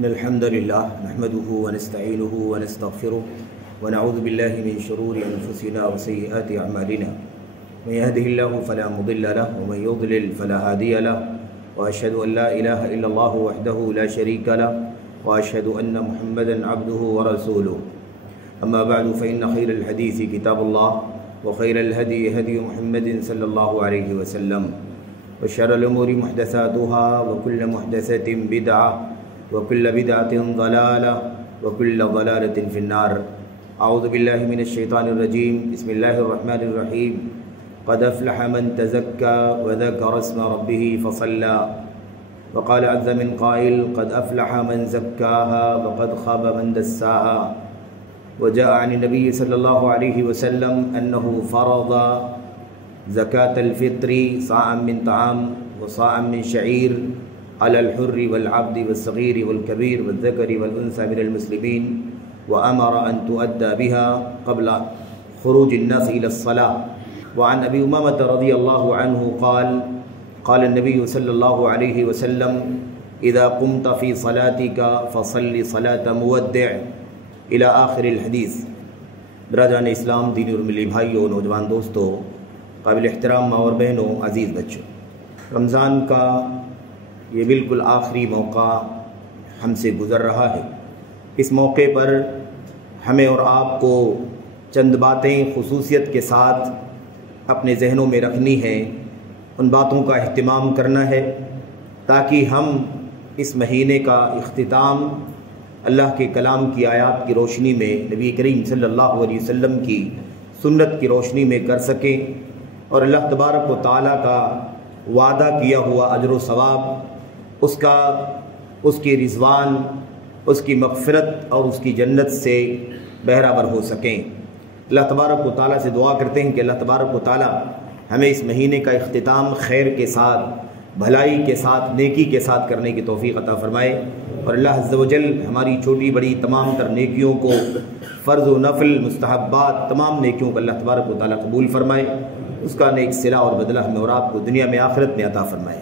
إن الحمد لله نحمده ونستعينه ونستغفره ونعوذ بالله من شرور أنفسنا وسيئات أعمالنا من يهده الله فلا مضل له ومن يضلل فلا هادي له وأشهد أن لا إله إلا الله وحده لا شريك له وأشهد أن محمدا عبده ورسوله أما بعد فإن خير الحديث كتاب الله وخير الهدي هدي محمد صلى الله عليه وسلم وشر الأمور محدثاتها وكل محدثة بدعة وكل بدعة ضلالة وكل ضلالة في النار. أعوذ بالله من الشيطان الرجيم. بسم الله الرحمن الرحيم. قد أفلح من تزكى وذكر اسم ربه فصلى وقال عز من قائل قد أفلح من زكاها وقد خاب من دساها. وجاء عن النبي صلى الله عليه وسلم أنه فرض زكاة الفطر صاعا من طعام وصاعا من شعير على الحر والعبد والصغير والكبير والذكر والأنثى من المسلمين وأمر أن تؤدى بها قبل خروج الناس إلى الصلاة. وعن أبي أمامة رضي الله عنه قال النبي صلى الله عليه وسلم إذا قمت في صلاتك فصل صلاة مودع إلى آخر الحديث. برادران اسلام، دینی اور ملی بھائیوں، نوجوان دوستوں، قابل احترام ماں اور بہنوں، عزیز بچوں، رمضان کا یہ بالکل آخری موقع ہم سے گزر رہا ہے. اس موقع پر ہمیں اور آپ کو چند باتیں خصوصیت کے ساتھ اپنے ذہنوں میں رکھنی ہیں، ان باتوں کا اہتمام کرنا ہے تاکہ ہم اس مہینے کا اختتام اللہ کے کلام کی آیات کی روشنی میں، نبی کریم صلی اللہ علیہ وسلم کی سنت کی روشنی میں کر سکیں اور اللہ تبارک و تعالیٰ کا وعدہ کیا ہوا اجر و ثواب، اس کی رضوان، اس کی مغفرت اور اس کی جنت سے بہرہ ہو سکیں. اللہ تبارک و تعالیٰ سے دعا کرتے ہیں کہ اللہ تبارک و تعالیٰ ہمیں اس مہینے کا اختتام خیر کے ساتھ، بھلائی کے ساتھ، نیکی کے ساتھ کرنے کی توفیق عطا فرمائے، اور اللہ عز و جل ہماری چھوٹی بڑی تمام تر نیکیوں کو، فرض و نفل، مستحبات، تمام نیکیوں کو اللہ تبارک و تعالیٰ قبول فرمائے، اس کا نیک صلہ اور بدلہ ہمیں اور آپ کو دنیا میں آخرت میں عطا فرمائے.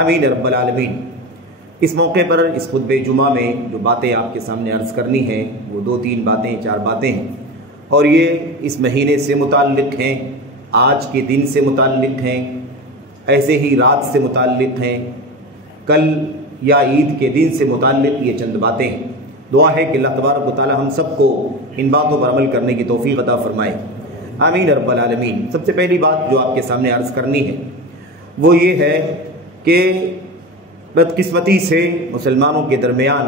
آمین رب العالمین. اس موقع پر اس خطبہ جمعہ میں جو باتیں آپ کے سامنے عرض کرنی ہیں وہ 2-3 باتیں، 4 باتیں ہیں، اور یہ اس مہینے سے متعلق ہیں، آج کے دن سے متعلق ہیں، ایسے ہی رات سے متعلق ہیں، کل یا عید کے دن سے متعلق یہ چند باتیں ہیں. دعا ہے کہ اللہ تبارک و تعالی ہم سب کو ان باتوں پر عمل کرنے کی توفیق عطا فرمائے. آمین رب العالمین. سب سے پہلی بات جو آپ کے سامنے عرض کرنی ہے وہ یہ ہے کہ بدقسمتی سے مسلمانوں کے درمیان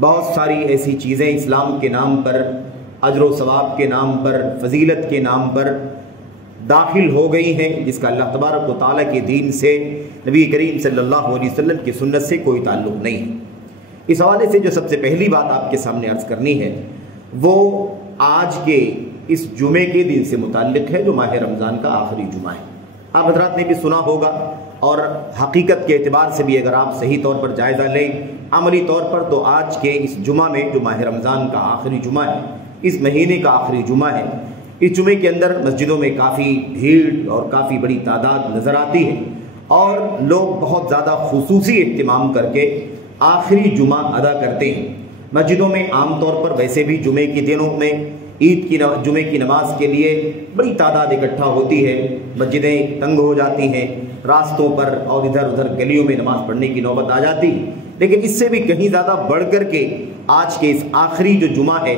بہت ساری ایسی چیزیں اسلام کے نام پر، اجر و ثواب کے نام پر، فضیلت کے نام پر داخل ہو گئی ہیں جس کا اللہ تبارک و تعالیٰ کے دین سے، نبی کریم صلی اللہ علیہ وسلم کی سنت سے کوئی تعلق نہیں ہے. اس حوالے سے جو سب سے پہلی بات آپ کے سامنے عرض کرنی ہے وہ آج کے اس جمعے کے دن سے متعلق ہے جو ماہ رمضان کا آخری جمعہ ہے. آپ حضرات نے بھی سنا ہوگا، اور حقیقت کے اعتبار سے بھی اگر آپ صحیح طور پر جائزہ لیں، عملی طور پر، تو آج کے اس جمعہ میں جو ماہ رمضان کا آخری جمعہ ہے، اس مہینے کا آخری جمعہ ہے، اس جمعے کے اندر مسجدوں میں کافی بھیڑ اور کافی بڑی تعداد نظر آتی ہے، اور لوگ بہت زیادہ خصوصی اہتمام کر کے آخری جمعہ ادا کرتے ہیں. مسجدوں میں عام طور پر ویسے بھی جمعے کے دنوں میں جمعے کی نماز کے لیے بڑی تعداد اکٹھا ہوتی ہے، مسجدیں تنگ ہو جاتی ہیں، راستوں پر اور ادھر ادھر گلیوں میں نماز پڑھنے کی نوبت آ جاتی. لیکن اس سے بھی کہیں زیادہ بڑھ کر کے آج کے اس آخری جو جمعہ ہے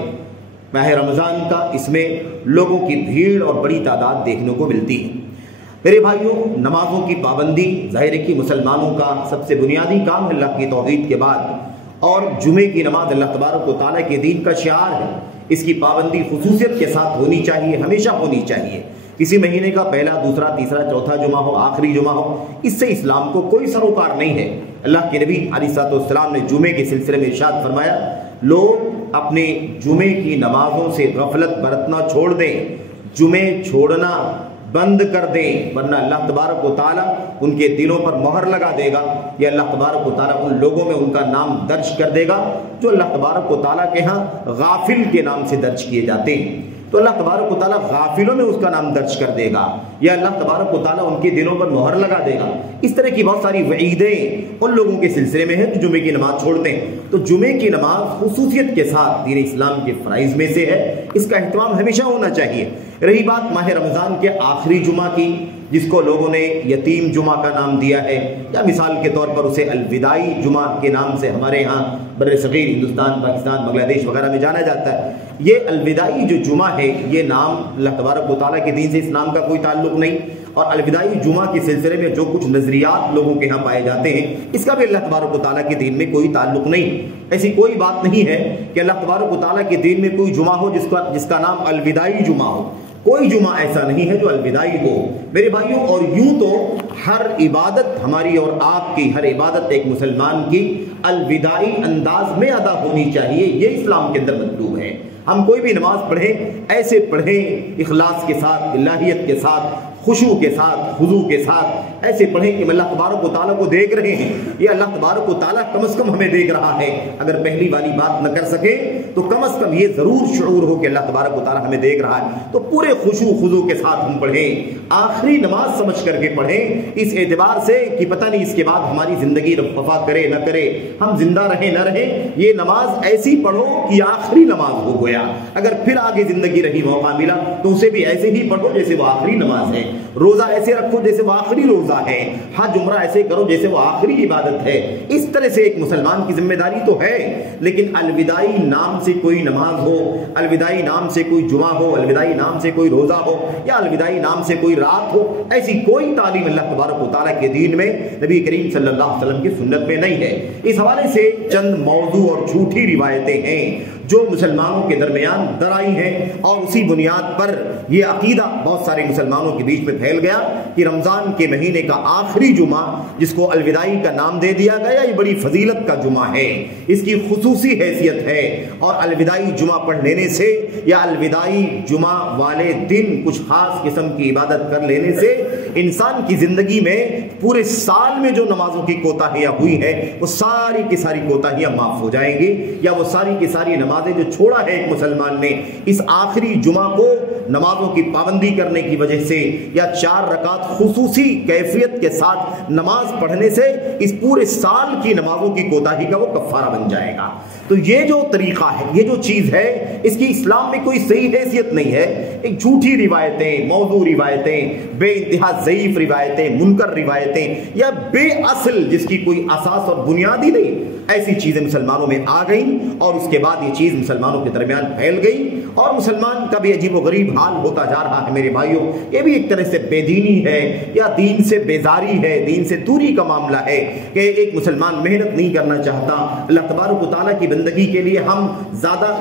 ماہ رمضان کا، اس میں لوگوں کی بھیڑ اور بڑی تعداد دیکھنے کو ملتی ہے. میرے بھائیوں، نمازوں کی پابندی ظاہر ہے کہ مسلمانوں کا سب سے بنیادی کام ہے اللہ کی توحید کے بعد، اور جمعے کی نماز اللہ تبارک و تعالیٰ کے دین کا شعار ہے. اس کی پابندی خصوصیت کے ساتھ ہونی چاہیے، ہمیشہ ہونی چاہیے. کسی مہینے کا پہلا، دوسرا، تیسرا، چوتھا جمعہ ہو، آخری جمعہ ہو، اس سے اسلام کو کوئی سروکار نہیں ہے. اللہ کے نبی علیہ الصلوۃ والسلام نے جمعے کے سلسلے میں ارشاد فرمایا، لوگ اپنے جمعے کی نمازوں سے غفلت برتنا چھوڑ دیں، جمعے چھوڑنا بند کر دیں، ورنہ اللہ تبارک و تعالیٰ ان کے دلوں پر مہر لگا دے گا، یا اللہ تبارک و تعالیٰ ان لوگوں میں ان کا نام درج کر دے گا جو اللہ تبارک و تعالیٰ کے ہاں غافل کے نام سے درج کیے جاتے ہیں. تو اللہ تبارک و تعالیٰ غافلوں میں اس کا نام درج کر دے گا، یا اللہ تبارک و تعالیٰ ان کے دلوں پر مہر لگا دے گا۔ اس طرح کی بہت ساری وعیدیں ان لوگوں کے سلسلے میں ہیں جو جمعے کی نماز چھوڑتے ہیں۔ تو جمعے کی نماز خصوصیت کے ساتھ دین اسلام کے فرائض میں سے ہے، اس کا اہتمام ہمیشہ ہونا چاہیے۔ رہی بات ماہ رمضان کے آخری جمعہ کی، جس کو لوگوں نے یتیم جمعہ کا نام دیا ہے، یا مثال کے طور پر اسے الوداعی جمعہ کے نام سے ہمارے ہاں بر صغیر ہندوستان، پاکستان، بنگلہ دیش وغیرہ میں جانا جاتا ہے۔ یہ الوداعی جو جمعہ ہے، یہ نام اللہ تبارک و تعالیٰ کے دین سے اس نام کا کوئی تعلق نہیں، اور الوداعی جمعہ کے سلسلے میں جو کچھ نظریات لوگوں کے ہاں پائے جاتے ہیں، اس کا بھی اللہ تبارک و تعالیٰ کے دین میں کوئی تعلق نہیں۔ ایسی کوئی بات نہیں ہے کہ اللہ تبارک و تعالیٰ کے دین میں کوئی جمعہ ہو جس کا نام الوداعی جمعہ ہو۔ کوئی جمعہ ایسا نہیں ہے جو الوداعی ہو میرے بھائیوں۔ اور یوں تو ہر عبادت ہماری اور آپ کی، ہر عبادت ایک مسلمان کی الوداعی انداز میں ادا ہونی چاہیے، یہ اسلام کے اندر مطلوب ہے۔ ہم کوئی بھی نماز پڑھیں ایسے پڑھیں، اخلاص کے ساتھ، الہیت کے ساتھ، خشوع کے ساتھ، خضوع کے ساتھ ایسے پڑھیں کہ اللہ تبارک و تعالیٰ کو دیکھ رہے ہیں۔ یہ اللہ تبارک و تعالیٰ کم از کم ہمیں دیکھ رہا ہے۔ اگر پہلی والی بات نہ کر سکے تو کم از کم یہ ضرور شعور ہو کہ اللہ تبارک و تعالیٰ ہمیں دیکھ رہا ہے، تو پورے خشوع خضوع کے ساتھ ہم پڑھیں، آخری نماز سمجھ کر کے پڑھیں، اس اعتبار سے کہ پتہ نہیں اس کے بعد ہماری زندگی وفا کرے نہ کرے، ہم زندہ رہیں نہ رہیں، یہ نماز ایسی پڑھو کہ آخری نماز ہو گویا۔ اگر پھر آگے زندگی رہی، موقع ملا تو اسے بھی ایسے ہی پڑھو جیسے وہ آخری نماز ہے۔ روزہ ایسے رکھو جیسے وہ آخری روزہ ہے، حج عمرہ ایسے کرو جیسے وہ آخری عبادت ہے۔ اس طرح سے ایک مسلمان کی ذمہ داری تو ہے، لیکن الوداعی نام سے کوئی نماز ہو، الوداعی نام سے کوئی جمعہ ہو، الوداعی نام سے کوئی روزہ ہو، یا الوداعی نام سے کوئی رات ہو، ایسی کوئی تعلیم اللہ تبارک و تعالیٰ کے دین میں، نبی کریم صلی اللہ علیہ وسلم کی سنت میں نہیں ہے۔ اس حوالے سے چند موضوع اور جھوٹی روایتیں ہیں جو مسلمانوں کے درمیان درائی ہیں، اور اسی بنیاد پر یہ عقیدہ بہت سارے مسلمانوں کے بیچ میں پھیل گیا کہ رمضان کے مہینے کا آخری جمعہ، جس کو الوداعی کا نام دے دیا گیا، یہ بڑی فضیلت کا جمعہ ہے، اس کی خصوصی حیثیت ہے، اور الوداعی جمعہ پڑھ لینے سے یا الوداعی جمعہ والے دن کچھ خاص قسم کی عبادت کر لینے سے انسان کی زندگی میں پورے سال میں جو نمازوں کی کوتاہیاں ہوئی ہیں وہ ساری کی ساری کوتاہیاں معاف ہو جائیں گی، یا وہ ساری کی ساری نمازیں جو چھوڑا ہے ایک مسلمان نے اس آخری جمعہ کو نمازوں کی پابندی کرنے کی وجہ سے، یا 4 رکعت خصوصی کیفیت کے ساتھ نماز پڑھنے سے، اس پورے سال کی نمازوں کی کوتاہی کا وہ کفارہ بن جائے گا۔ تو یہ جو طریقہ ہے، یہ جو چیز ہے، اس کی اسلام میں کوئی صحیح حیثیت نہیں ہے۔ ایک جھوٹی روایتیں، موضوع روایتیں، بے انتہا ضعیف روایتیں، منکر روایتیں، یا بے اصل جس کی کوئی اساس اور بنیاد ہی نہیں، ایسی چیزیں مسلمانوں میں آ گئیں، اور اس کے بعد یہ چیز مسلمانوں کے درمیان پھیل گئی، اور مسلمان کا بھی عجیب و غریب حال ہوتا جا رہا ہے میرے بھائیوں۔ یہ بھی ایک طرح سے بے دینی ہے، یا دین سے بیزاری ہے، دین سے دوری کا معاملہ ہے کہ ایک مسلمان محنت نہیں کرنا چاہتا۔ اللہ تبارک و تعالیٰ کی بندگی کے لیے ہم زیادہ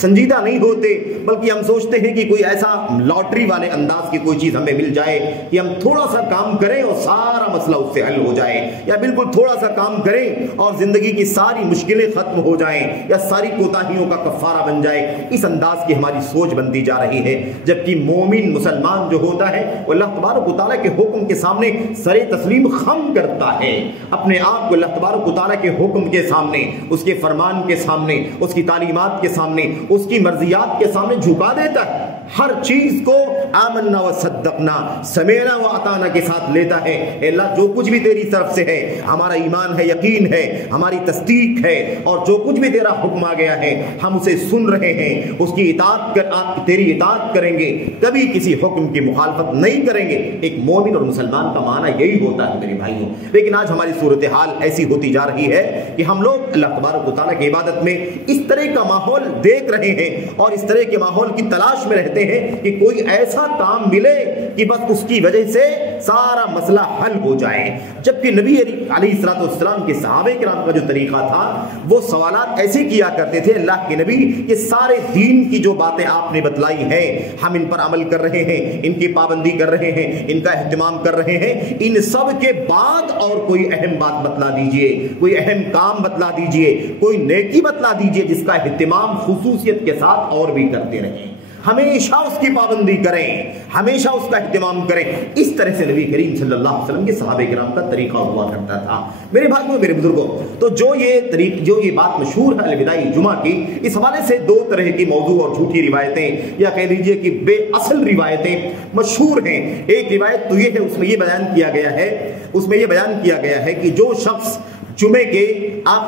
سنجیدہ نہیں ہوتے، بلکہ ہم سوچتے ہیں کہ کوئی ایسا لاٹری والے انداز کی کوئی چیز ہمیں مل جائے کہ ہم تھوڑا سا کام کریں اور سارا مسئلہ اس سے حل ہو جائے، یا بالکل تھوڑا سا کام کریں اور زندگی کی ساری مشکلیں ختم ہو جائیں، یا ساری کوتاہیوں کا کفارہ بن جائے۔ اس انداز کی ہماری سوچ بنتی جا رہی ہے، جبکہ مومن مسلمان جو ہوتا ہے وہ اللہ تبارک و تعالیٰ کے حکم کے سامنے سر تسلیم خم کرتا ہے، اپنے آپ کو اللہ تبارک و تعالیٰ کے حکم کے سامنے، اس کے فرمان کے سامنے، اس کی تعلیمات کے سامنے، اس کی مرضیات کے سامنے جھکا دیتا ہے۔ ہر چیز کو آمنا و صدقنا، سمینا و اطاعنا کے ساتھ لیتا ہے۔ اے اللہ، جو کچھ بھی تیری طرف سے ہے، ہمارا ایمان ہے، یقین ہے، ہماری تصدیق ہے، اور جو کچھ بھی تیرا حکم آ گیا ہے ہم اسے سن رہے ہیں، اس کی اطاعت کر، آپ تیری اطاعت کریں گے، کبھی کسی حکم کی مخالفت نہیں کریں گے۔ ایک مومن اور مسلمان کا معنی یہی ہوتا ہے میرے بھائیوں۔ لیکن آج ہماری صورتحال ایسی ہوتی جا رہی ہے کہ ہم لوگ اللہ تبارک و تعالیٰ کی عبادت میں اس طرح کا ماحول دیکھ رہے ہیں، اور اس طرح کے ماحول کی تلاش میں رہتے ہیں کہ کوئی ایسا کام ملے کہ بس اس کی وجہ سے سارا مسئلہ حل ہو جائے، جبکہ نبی علیہ الصلوۃ والسلام کے صحابہ کرام کا جو طریقہ تھا وہ سوالات ایسے کیا کرتے تھے، اللہ کے نبی یہ سارے دین کی جو باتیں آپ نے بتلائی ہیں ہم ان پر عمل کر رہے ہیں، ان کی پابندی کر رہے ہیں، ان کا اہتمام کر رہے ہیں، ان سب کے بعد اور کوئی اہم بات بتلا دیجئے، کوئی اہم کام بتلا دیجئے، کوئی نیکی بتلا دیجئے جس کا اہتمام خصوصیت کے ساتھ اور بھی کرتے رہیں۔ ہمیشہ اس کی پابندی کریں، ہمیشہ اس کا اہتمام کریں۔ اس طرح سے نبی کریم صلی اللہ علیہ وسلم کے صحابہ کرام کا طریقہ ہوا کرتا تھا۔ میرے بھائیوں، میرے بزرگوں، تو جو یہ بات مشہور ہے الوداعی جمعہ کی، اس حوالے سے دو طرح کی موضوع اور جھوٹی روایتیں یا کہہ لیجئے کہ بے اصل روایتیں مشہور ہیں۔ ایک روایت تو یہ ہے، اس میں یہ بیان کیا گیا ہے کہ جو شخص جمعے کے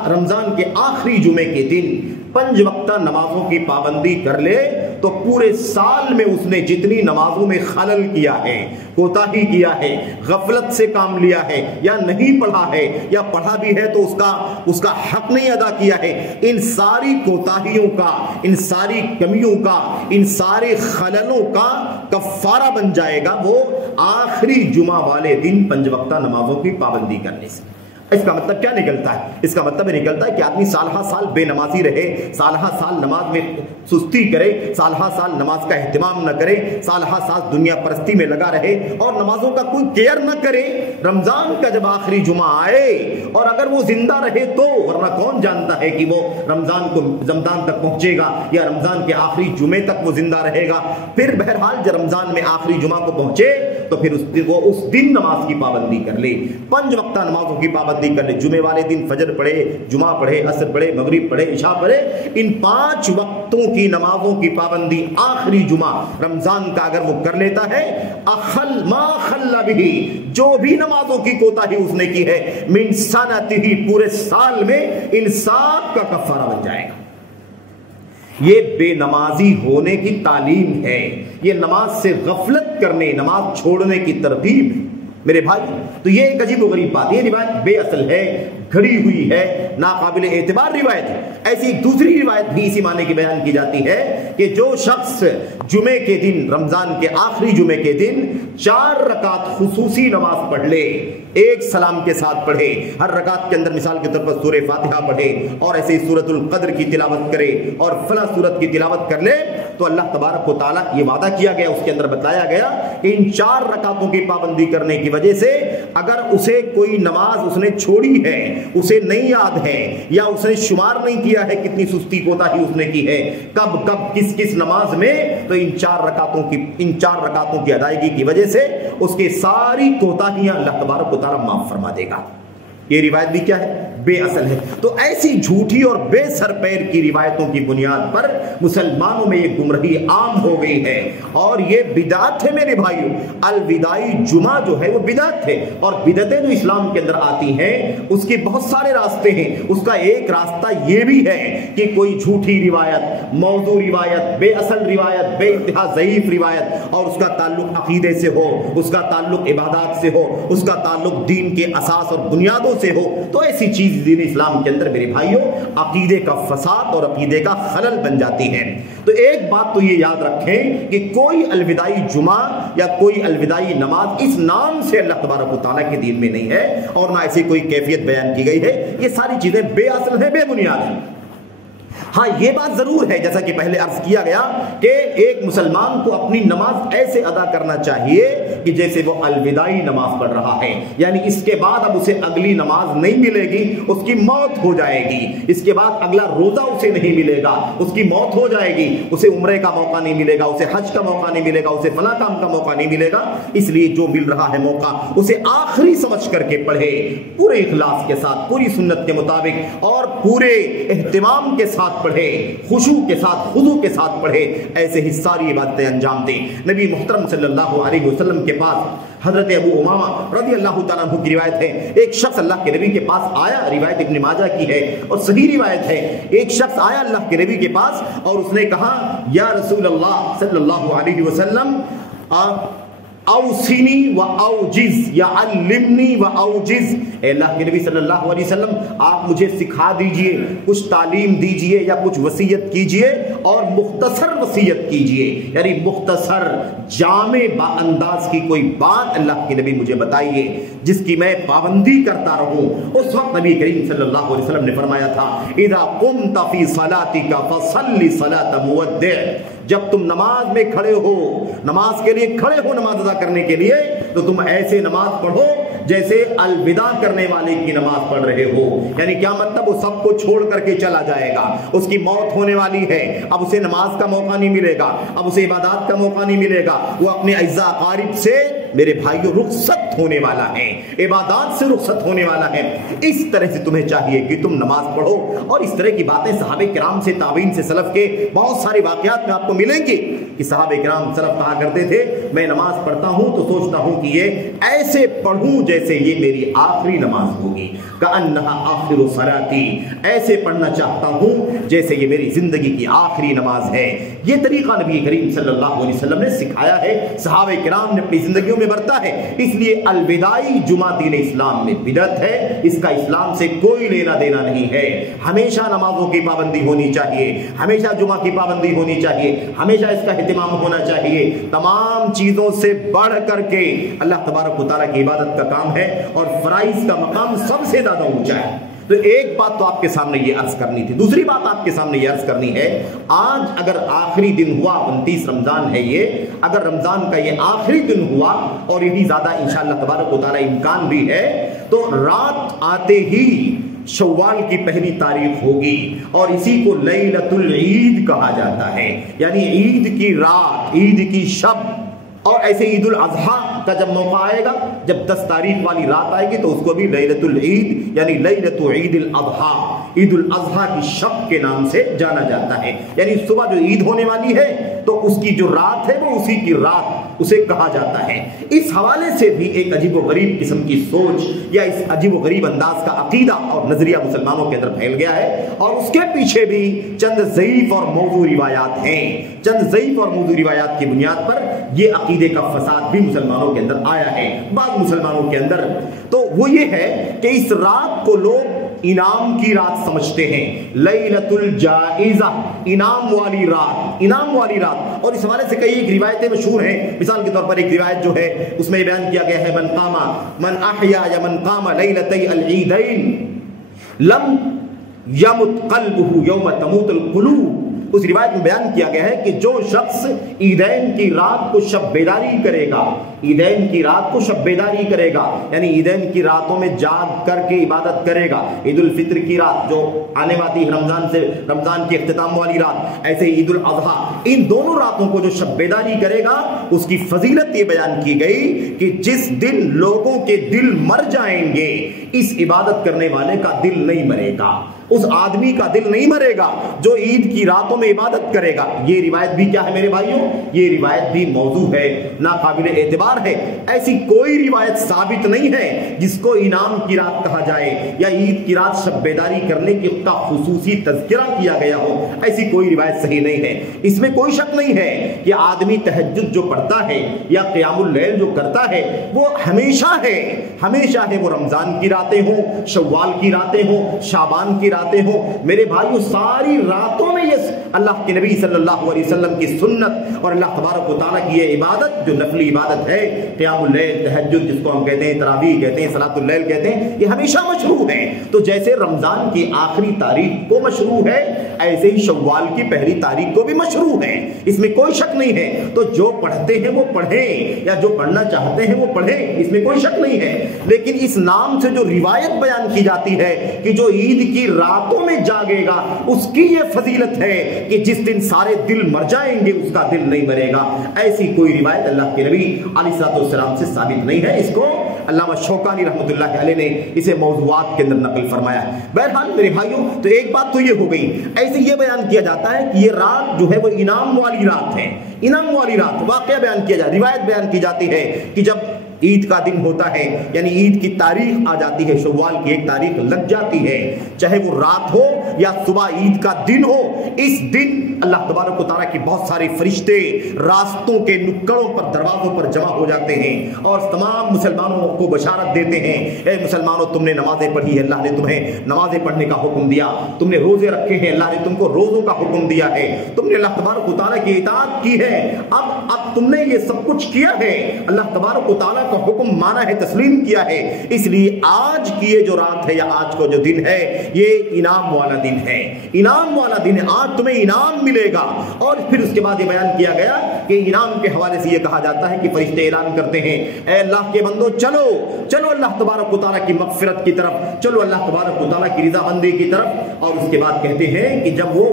رمضان کے آخری جمعے کے دن 5 وقتہ نمازوں کی پابندی کر لے تو پورے سال میں اس نے جتنی نمازوں میں خلل کیا ہے، کوتاہی کیا ہے، غفلت سے کام لیا ہے، یا نہیں پڑھا ہے، یا پڑھا بھی ہے تو اس کا حق نہیں ادا کیا ہے، ان ساری کوتاہیوں کا، ان ساری کمیوں کا، ان سارے خللوں کا کفارہ بن جائے گا وہ آخری جمعہ والے دن 5 وقتہ نمازوں کی پابندی کرنے سے۔ اس کا مطلب کیا نکلتا ہے؟ اس کا مطلب نکلتا ہے کہ آدمی سالہ سال بے نمازی رہے، سالہ سال نماز میں سستی کرے، سالہ سال نماز کا اہتمام نہ کرے، سالہ سال دنیا پرستی میں لگا رہے اور نمازوں کا کوئی کیئر نہ کرے۔ رمضان کا جب آخری جمعہ آئے اور اگر وہ زندہ رہے تو، ورنہ کون جانتا ہے کہ وہ رمضان تک پہنچے گا یا رمضان کے آخری جمعے تک وہ زندہ رہے گا۔ پھر بہرحال جب رمضان میں آخری جمعہ کو پہنچے تو پھر وہ اس دن نماز کی پابندی کر لے، 5 وقتہ نمازوں کی پابندی کر لے۔ جمعے والے دن فجر پڑھے، جمعہ پڑھے، عصر پڑھے، مغرب پڑھے، عشاء پڑھے، ان 5 وقتوں کی نمازوں کی پابندی آخری جمعہ رمضان کا اگر وہ کر لیتا ہے، اخل ما خل بھی، جو بھی نمازوں کی کوتاہی اس نے کی ہے، من سنتہ، پورے سال میں ان سب کا کفارہ بن جائے گا۔ یہ بے نمازی ہونے کی تعلیم ہے، یہ نماز سے غفلت کرنے، نماز چھوڑنے کی ترغیب ہے میرے بھائی۔ تو یہ ایک عجیب و غریب بات، یہ روایت بے اصل ہے، گھڑی ہوئی ہے، ناقابل اعتبار روایت ہے۔ ایسی ایک دوسری روایت بھی اسی معنی کی بیان کی جاتی ہے کہ جو شخص جمعے کے دن، رمضان کے آخری جمعے کے دن 4 رکعت خصوصی نماز پڑھ لے، ایک سلام کے ساتھ پڑھے، ہر رکعت کے اندر مثال کے طور پر سورہ فاتحہ پڑھے اور ایسے ہی سورۃ القدر کی تلاوت کرے اور فلاں سورت کی تلاوت کر لے، تو اللہ تبارک و تعالیٰ یہ وعدہ کیا گیا، اس کے اندر بتایا گیا کہ ان 4 رکعتوں کی پابندی کرنے کی وجہ سے اگر اسے کوئی نماز اس نے چھوڑی ہے، اسے نہیں یاد ہے، یا اس نے شمار نہیں کیا ہے کتنی سستی کوتاہی اس نے کی ہے، کب کس نماز میں، تو ان 4 رکعتوں کی ادائیگی کی وجہ سے اس کی ساری کوتاہیاں اللہ تبارک و تعالیٰ معاف فرما دے گا۔ یہ روایت بھی کیا ہے؟ بے اصل ہے۔ تو ایسی جھوٹی اور بے سر پیر کی روایتوں کی بنیاد پر مسلمانوں میں یہ گمراہی عام ہو گئی ہے اور یہ بدعت ہے میرے بھائیوں۔ الوداعی جمعہ جو ہے وہ بدعت ہے، اور بدعتیں جو اسلام کے اندر آتی ہیں اس کے بہت سارے راستے ہیں۔ اس کا ایک راستہ یہ بھی ہے کہ کوئی جھوٹی روایت، موضوع روایت، بے اصل روایت، بے انتہا ضعیف روایت، اور اس کا تعلق عقیدے سے ہو، اس کا تعلق عبادات سے ہو، اس کا تعلق دین کے اساس اور بنیادوں سے ہو، تو ایسی چیز دین اسلام کے اندر میرے بھائیوں عقیدے کا فساد اور عقیدے کا خلل بن جاتی ہے۔ تو ایک بات تو یہ یاد رکھیں کہ کوئی الوداعی جمعہ یا کوئی الوداعی نماز اس نام سے اللہ تبارک و تعالیٰ کے دین میں نہیں ہے، اور نہ ایسی کوئی کیفیت بیان کی گئی ہے۔ یہ ساری چیزیں بے اصل ہیں، بے بنیاد ہیں۔ ہاں یہ بات ضرور ہے، جیسا کہ پہلے عرض کیا گیا، کہ ایک مسلمان کو اپنی نماز ایسے ادا کرنا چاہیے کہ جیسے وہ الوداعی نماز پڑھ رہا ہے، یعنی اس کے بعد اب اسے اگلی نماز نہیں ملے گی، اس کی موت ہو جائے گی، اس کے بعد اگلا روزہ اسے نہیں ملے گا، اس کی موت ہو جائے گی، اسے عمرے کا موقع نہیں ملے گا، اسے حج کا موقع نہیں ملے گا، اسے فلاں کام کا موقع نہیں ملے گا۔ اس لیے جو مل رہا ہے موقع اسے آخری سمجھ کر کے پڑھے، پورے اخلاص کے ساتھ، پوری سنت کے مطابق اور پورے اہتمام کے ساتھ پڑھے، خشوع کے ساتھ، خضوع کے ساتھ پڑھے، ایسے ہی ساری عبادتیں انجام دیں۔ نبی محترم صلی اللہ علیہ وسلم کے پاس حضرت ابو امامہ رضی اللہ تعالیٰ عنہ کی روایت ہے، ایک شخص اللہ کے نبی کے پاس آیا، روایت ابن ماجہ کی ہے اور صحیح روایت ہے، ایک شخص آیا اللہ کے نبی کے پاس اور اس نے کہا یا رسول اللہ صلی اللہ علیہ وسلم اوصنی و اوجز یا علمنی و اوجز، اے اللہ کے نبی صلی اللہ علیہ وسلم آپ مجھے سکھا دیجئے، کچھ تعلیم دیجئے یا کچھ وصیت کیجئے، اور مختصر وصیت کیجئے، یعنی مختصر جامع با انداز کی کوئی بات اللہ کے نبی مجھے بتائیے جس کی میں پابندی کرتا رہوں۔ اس وقت نبی کریم صلی اللہ علیہ وسلم نے فرمایا تھا اذا قمت فی صلاتک فصلی صلاۃ مودع، جب تم نماز میں کھڑے ہو، نماز کے لیے کھڑے ہو، نماز ادا کرنے کے لیے، تو تم ایسے نماز پڑھو جیسے الوداع کرنے والے کی نماز پڑھ رہے ہو. یعنی کیا مطلب؟ وہ سب کو چھوڑ کر کے چلا جائے گا, اس کی موت ہونے والی ہے, اب اسے نماز کا موقع نہیں ملے گا, اب اسے عبادات کا موقع نہیں ملے گا, وہ اپنے اعزاء اقارب سے میرے بھائیوں رخصت ہونے والا ہے, عبادات سے رخصت ہونے والا ہے. اس طرح سے تمہیں چاہیے کہ تم نماز پڑھو. اور اس طرح کی باتیں صحابہ کرام سے, تابعین سے, سلف کے بہت سارے واقعات میں آپ کو ملیں گے کہ صحابہ کرام سلف کہا کرتے تھے میں نماز پڑھتا ہوں تو سوچتا ہوں کہ یہ ایسے پڑھوں جیسے یہ میری آخری نماز ہوگی, کأنہا آخر صلاتی, ایسے پڑھنا چاہتا ہوں جیسے یہ میری زندگی کی آخری نماز ہے. یہ طریقہ نبی کریم صلی اللہ علیہ وسلم نے سکھایا ہے, صحابہ کرام نے اپنی زندگیوں میں برتا ہے. اس لیے الوداعی جمعہ دین اسلام میں بدعت ہے, اس کا اسلام سے کوئی لینا دینا نہیں ہے. ہمیشہ نمازوں کی پابندی ہونی چاہیے, ہمیشہ جمعہ کی پابندی ہونی چاہیے, ہمیشہ اس کا اہتمام ہونا چاہیے. تمام چیزوں سے بڑھ کر کے اللہ تبارک و تعالیٰ کی عبادت کا کام ہے, اور فرائض کا مقام سب سے زیادہ اونچا ہے. تو ایک بات تو آپ کے سامنے یہ عرض کرنی تھی. دوسری بات آپ کے سامنے یہ عرض کرنی ہے, آج اگر آخری دن ہوا, 29 رمضان ہے یہ, اگر رمضان کا یہ آخری دن ہوا اور یہی زیادہ انشاءاللہ تبارک و تعالیٰ امکان بھی ہے, تو رات آتے ہی شوال کی پہلی تاریخ ہوگی, اور اسی کو لیلۃ العید کہا جاتا ہے. یعنی عید کی رات, عید کی شب. اور ایسے عید الاضحیٰ کا جب موقع آئے گا, جب 10 تاریخ والی رات آئے گی, تو اس کو بھی لیلۃ العید یعنی لیلۃ عید الاضحیٰ, عید الاضحیٰ کی شب کے نام سے جانا جاتا ہے. یعنی صبح جو عید ہونے والی ہے تو اس کی جو رات ہے وہ اسی کی رات اسے کہا جاتا ہے. اس حوالے سے بھی ایک عجیب و غریب قسم کی سوچ یا اس عجیب و غریب انداز کا عقیدہ اور نظریہ مسلمانوں کے اندر پھیل گیا ہے, اور اس کے پیچھے بھی چند ضعیف اور موضوع روایات ہیں. چند ضعیف اور موضوع روایات کی بنیاد پر یہ عقیدے کا فساد بھی مسلمانوں کے اندر آیا ہے, بعض مسلمانوں کے اندر. تو وہ یہ ہے کہ اس رات کو لوگ انعام کی رات سمجھتے ہیں, لیلۃ الجائزہ, انعام والی رات, انعام والی رات. اور اس حوالے سے کئی ایک روایتیں مشہور ہیں. مثال کے طور پر ایک روایت جو ہے اس میں بیان کیا گیا ہے, من احیا یا من قام لیلتی العیدین لم یمت قلبہ یوم تموت القلوب. اس روایت میں بیان کیا گیا ہے کہ جو شخص عیدین کی رات کو شب بیداری کرے گا, عیدین کی رات کو شب بیداری کرے گا, یعنی عیدین کی راتوں میں جاگ کر کے عبادت کرے گا. عید الفطر کی رات جو آنے والی ہے رمضان سے, رمضان کے اختتام والی رات, ایسے عید الاضحیٰ, ان دونوں راتوں کو جو شب بیداری کرے گا اس کی فضیلت یہ بیان کی گئی کہ جس دن لوگوں کے دل مر جائیں گے, اس عبادت کرنے والے کا دل نہیں مرے گا, اس آدمی کا دل نہیں مرے گا جو عید کی راتوں میں عبادت کرے گا. یہ روایت بھی کیا ہے میرے بھائیوں, یہ روایت بھی موضوع ہے, ناقابل اعتبار ہے. ایسی کوئی روایت ثابت نہیں ہے جس کو انعام کی رات کہا جائے یا عید کی رات شب بیداری کرنے کی کا خصوصی تذکرہ کیا گیا ہو. ایسی کوئی روایت صحیح نہیں ہے. اس میں کوئی شک نہیں ہے کہ آدمی تہجد جو پڑھتا ہے یا قیام اللیل جو کرتا ہے وہ ہمیشہ ہے, ہمیشہ ہے. وہ رمضان کی راتیں ہوں, شوال کی راتیں ہوں, شعبان کی راتیں ہوں, میرے بھائیوں ساری راتوں میں یہ اللہ کے نبی صلی اللہ علیہ وسلم کی سنت اور اللہ تبارک و تعالیٰ کی یہ عبادت جو نفلی عبادت ہے, قیام اللیل, تہجد جس کو ہم کہتے ہیں, تراویح کہتے ہیں, صلاۃ اللیل کہتے ہیں, یہ ہمیشہ مشروع ہے. تو جیسے رمضان کی آخری تاریخ کو مشروع ہے, ایسے ہی شوال کی پہلی تاریخ کو بھی مشروع ہے. اس میں کوئی شک نہیں ہے. تو جو پڑھتے ہیں وہ پڑھیں, یا جو پڑھنا چاہتے ہیں وہ پڑھیں, اس میں کوئی شک نہیں ہے. لیکن اس نام سے جو روایت بیان کی جاتی ہے کہ جو عید کی راتوں میں جاگے گا اس کی یہ فضیلت ہے کہ جس دن سارے دل مر جائیں گے اس کا دل نہیں مرے گا, ایسی کوئی روایت اللہ کے نبی علیہ الصلوۃ والسلام سے ثابت نہیں ہے. اس کو علامہ شوکانی رحمۃ اللہ علیہ نے اسے موضوعات کے اندر نقل فرمایا ہے. بہرحال میرے بھائیوں, تو ایک بات تو یہ ہو گئی. ایسے یہ بیان کیا جاتا ہے کہ یہ رات جو ہے وہ انعام والی رات ہے, انعام والی رات. واقعہ بیان کیا جاتا ہے, روایت بیان کی جاتی ہے کہ جب عید کا دن ہوتا ہے, یعنی عید کی تاریخ آ جاتی ہے, شوال کی ایک تاریخ لگ جاتی ہے, چاہے وہ رات ہو یا صبح عید کا دن ہو, اس دن اللہ تبارک و تعالیٰ کی بہت سارے فرشتے راستوں کے نکڑوں پر, دروازوں پر جمع ہو جاتے ہیں اور تمام مسلمانوں کو بشارت دیتے ہیں, اے مسلمانوں تم نے نمازیں پڑھی ہے, اللہ نے تمہیں نمازیں پڑھنے کا حکم دیا, تم نے روزے رکھے ہیں, اللہ نے تم کو روزوں کا حکم دیا ہے, تم نے اللہ تبارک و تعالیٰ کی اطاعت کی ہے, اب تم نے یہ سب کچھ کیا ہے, اللہ تبارک و تعالیٰ کا حکم مانا ہے، تسلیم کیا ہے، اس لیے آج کی یہ جو رات ہے یا آج کو جو دن ہے یہ انعام والا دن ہے، انعام والا دن ہے، آج تمہیں انعام ملے گا۔ اور پھر اس کے بعد یہ بیان کیا گیا کہ انعام کے حوالے سے یہ کہا جاتا ہے کہ فرشتے اعلان کرتے ہیں اے اللہ کے بندو چلو چلو اللہ تبارک و تعالیٰ کی مغفرت کی طرف، چلو اللہ تبارک و تعالیٰ کی رضا مندی کی طرف۔ اور اس کے بعد کہتے ہیں کہ جب وہ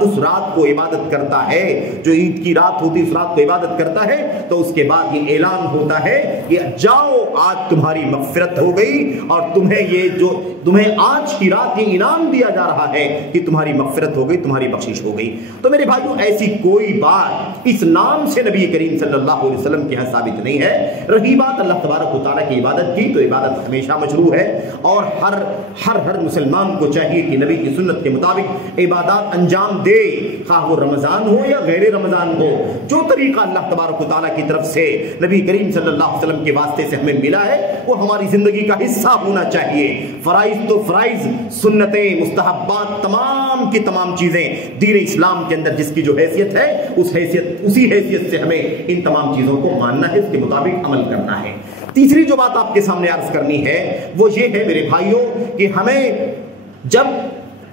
اس رات کو عبادت کرتا ہے، جو عید کی رات ہوتی اس رات کو عبادت کرتا ہے، تو اس کے بعد یہ اعلان ہوتا ہے کہ جاؤ آج تمہاری مغفرت ہو گئی، اور تمہیں آج کی رات یہ انعام دیا جا رہا ہے کہ تمہاری مغفرت ہو گئی، تمہاری بخشش ہو گئی۔ تو میرے بھائیوں ایسی کوئی بات اس نام سے نبی کریم صلی اللہ علیہ وسلم کے یہاں ثابت نہیں ہے۔ رہی بات اللہ تبارک و تعالیٰ کی عبادت کی، تو عبادت ہمیشہ مشروع ہے، اور ہر مسلمان کو چاہیے کہ نبی کی سنت کے مطابق عبادات انجام دے، خواہ وہ رمضان ہو یا غیر رمضان ہو۔ جو طریقہ اللہ تبارک و تعالیٰ کی طرف سے نبی کریم صلی اللہ علیہ وسلم کے واسطے سے ہمیں ملا ہے وہ ہماری زندگی کا حصہ ہونا چاہیے۔ فرائض تو فرائض، سنتیں، مستحبات، تمام کی تمام چیزیں دین اسلام کے اندر جس کی جو حیثیت ہے اسی حیثیت سے ہمیں ان تمام چیزوں کو ماننا ہے، اس کے مطابق عمل کرنا ہے۔ تیسری جو بات آپ کے سامنے عرض کرنی ہے وہ یہ ہے میرے بھائیوں کہ ہمیں جب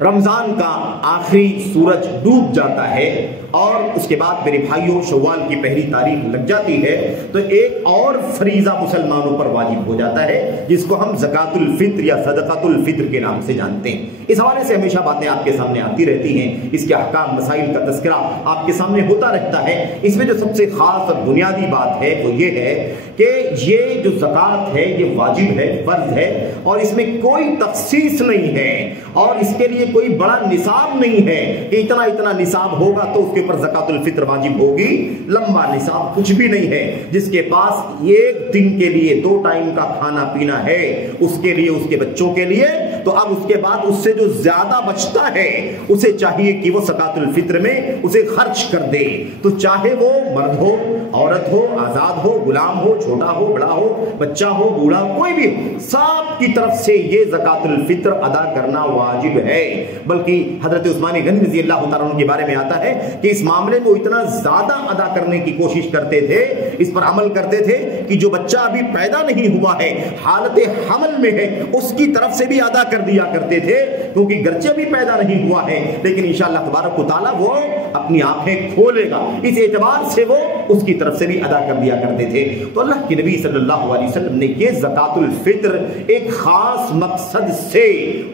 رمضان کا آخری سورج ڈوب جاتا ہے اور اس کے بعد میرے بھائیوں شوال کی پہلی تاریخ لگ جاتی ہے، تو ایک اور فریضہ مسلمانوں پر واجب ہو جاتا ہے جس کو ہم زکوٰۃ الفطر یا صدقۃ الفطر کے نام سے جانتے ہیں۔ اس حوالے سے ہمیشہ باتیں آپ کے سامنے آتی رہتی ہیں، اس کے احکام مسائل کا تذکرہ آپ کے سامنے ہوتا رہتا ہے۔ اس میں جو سب سے خاص اور بنیادی بات ہے وہ یہ ہے کہ یہ جو زکوٰۃ ہے یہ واجب ہے، فرض ہے، اور اس میں کوئی تخصیص نہیں ہے، اور اس کے لیے کوئی بڑا نصاب نہیں ہے کہ اتنا نصاب ہوگا تو اس کے اوپر زکوٰۃ الفطر واجب ہوگی۔ لمبا نصاب کچھ بھی نہیں ہے۔ جس کے پاس ایک دن کے لیے 2 ٹائم کا کھانا پینا ہے اس کے لیے، اس کے بچوں کے لیے، تو اب اس کے بعد اس سے جو زیادہ بچتا ہے اسے چاہیے کہ وہ زکوٰۃ الفطر میں اسے خرچ کر دے۔ تو چاہے وہ مرد ہو، عورت ہو، آزاد ہو، غلام ہو، چھوٹا ہو، بڑا ہو، بچہ ہو، بوڑھا، کوئی بھی، سب کی طرف سے یہ زکوٰۃ الفطر ادا کرنا واجب ہے۔ بلکہ حضرت عثمان غنی رضی اللہ تعالیٰ عنہ کے بارے میں آتا ہے کہ اس معاملے میں وہ اتنا زیادہ ادا کرنے کی کوشش کرتے تھے، اس پر عمل کرتے تھے کہ جو بچہ ابھی پیدا نہیں ہوا ہے، حالت حمل میں ہے، اس کی طرف سے بھی ادا کر دیا کرتے تھے، کیونکہ گرچہ بھی پیدا نہیں ہوا ہے لیکن انشاءاللہ تبارک و تعالیٰ وہ اپنی آنکھیں کھولے گا، اس اعتبار سے وہ اس کی طرف سے بھی ادا کر دیا کرتے تھے۔ تو اللہ کے نبی صلی اللہ علیہ وسلم نے یہ زکوٰۃ الفطر ایک خاص مقصد سے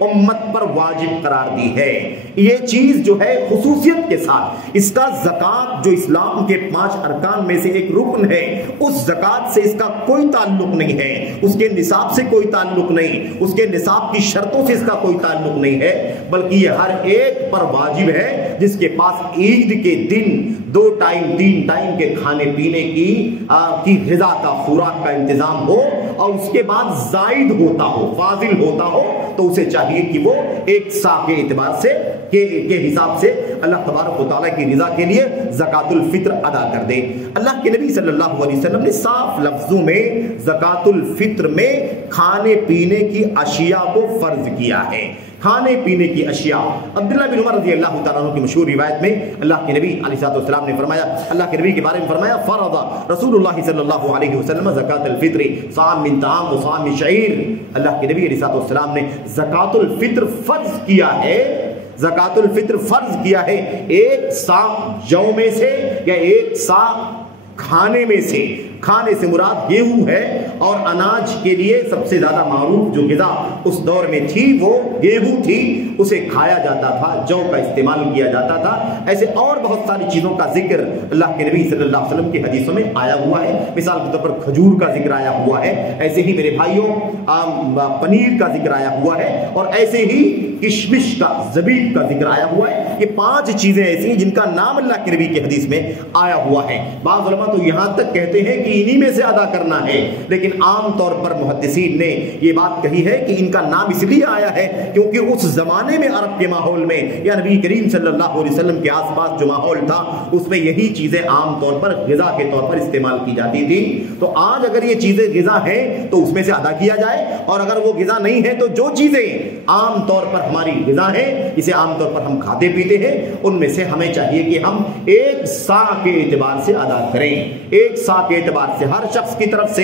امت پر واجب قرار دی ہے۔ یہ چیز جو ہے خصوصیت کے ساتھ، اس کا زکوٰۃ جو اسلام کے 5 ارکان میں سے ایک رکن ہے، اس زکوٰۃ سے اس کا کوئی تعلق نہیں ہے، اس کے نصاب سے کوئی تعلق نہیں، اس کے نصاب کی شرطوں سے اس کا کوئی تعلق نہیں ہے، بلکہ یہ ہر ایک پر واجب ہے جس کے پاس عید کے دن 2 ٹائم 3 ٹائم کے کھانے پینے کی غذا کا، خوراک کا انتظام ہو، اور اس کے بعد زائد ہوتا ہو، فاضل ہوتا ہو، تو اسے چاہیے کہ وہ ایک سا کے اعتبار سے کے حساب سے اللہ تبارک و تعالیٰ کی رضا کے لیے زکوٰۃ الفطر ادا کر دے۔ اللہ کے نبی صلی اللہ علیہ وسلم نے صاف لفظوں میں زکوٰۃ الفطر میں کھانے پینے کی اشیاء کو فرض کیا ہے۔ کھانے پینے کی اشیاء، عبداللہ بن عمر رضی اللہ تعالیٰ عنہ کی مشہور روایت میں اللہ کے نبی علیہ السلام نے فرمایا، اللہ کے نبی کے بارے میں فرمایا، فرض رسول اللہ صلی اللہ علیہ وسلم زکوٰۃ الفطر صاع من طعام و صاع من شعیر۔ اللہ کے نبی علیہ السلام نے زکوٰۃ الفطر فرض کیا ہے، زکوٰۃ الفطر فرض کیا ہے 1 صاع جو میں سے یا 1 صاع کھانے میں سے۔ کھانے سے مراد گیہوں ہے، اور اناج کے لیے سب سے زیادہ معروف جو غذا اس دور میں تھی وہ گیہوں تھی، اسے کھایا جاتا تھا، جو کا استعمال کیا جاتا تھا۔ ایسے اور بہت ساری چیزوں کا ذکر اللہ کے نبی صلی اللہ علیہ وسلم کی حدیثوں میں آیا ہوا ہے، مثال کے طور پر کھجور کا ذکر آیا ہوا ہے، ایسے ہی میرے بھائیوں پنیر کا ذکر آیا ہوا ہے، اور ایسے ہی کشمش کا، زبیب کا ذکر آیا ہوا ہے۔ یہ 5 چیزیں ایسی ہیں جن کا نام اللہ کے نبی کی حدیث میں آیا ہوا ہے۔ بعض علماء تو یہاں تک کہتے ہیں کہ انہی میں سے ادا کرنا ہے، لیکن عام طور پر محدثین نے یہ بات کہی ہے کہ ان کا نام اس لیے آیا ہے کیونکہ اس زمانے میں عرب کے ماحول میں یا نبی کریم صلی اللہ علیہ وسلم کے آس پاس جو ماحول تھا اس میں یہی چیزیں عام طور پر غذا کے طور پر استعمال کی جاتی تھی۔ تو آج اگر یہ چیزیں غذا ہیں تو اس میں سے ادا کیا جائے، اور اگر وہ غذا نہیں ہے تو جو چیزیں عام طور پر ہماری غذا ہے، اسے عام طور پر ہم کھاتے پیتے ہیں، ان میں سے ہمیں چاہیے کہ ہم 1 صاع کے اعتبار سے ادا کریں۔ 1 صاع کے اعتبار سے ہر شخص کی طرف سے